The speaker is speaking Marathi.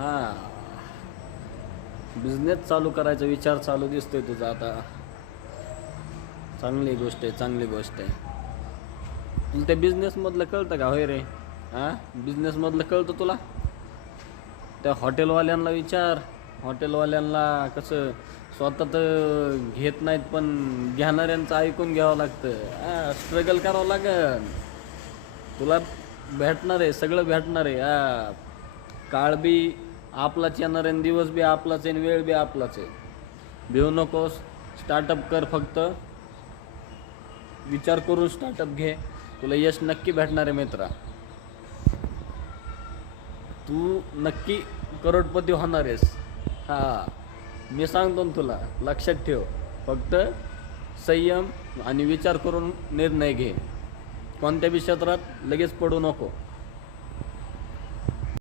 हां, बिझनेस चालू करायचा विचार चालू दिसतोय तुझा आता. चांगली गोष्ट आहे, चांगली गोष्ट आहे. तुला त्या बिझनेसमधलं कळतं का होय रे? हां, बिझनेसमधलं कळतं तुला? त्या हॉटेलवाल्यांना विचार. हॉटेलवाल्यांना कसं स्वतः तर घेत नाहीत, पण घेणाऱ्यांचं ऐकून घ्यावं लागतं. स्ट्रगल करावं लागेल. तुला भेटणार आहे, सगळं भेटणार आहे. काळ बी आपलाच येणार आहे, दिवस बी आपलाच आहे, वेळ बी आपलाच आहे. भिवू नकोस. स्टार्टअप कर फक्त. विचार करून स्टार्टअप घे. तुला यश नक्की भेटणार आहे मित्रा. तू नक्की करोडपती होणार आहेस. मी सांगतो ना तुला, लक्षात ठेव. फक्त संयम आणि विचार करून निर्णय घे. कोणत्या बी क्षेत्रात लगेच पडू नको.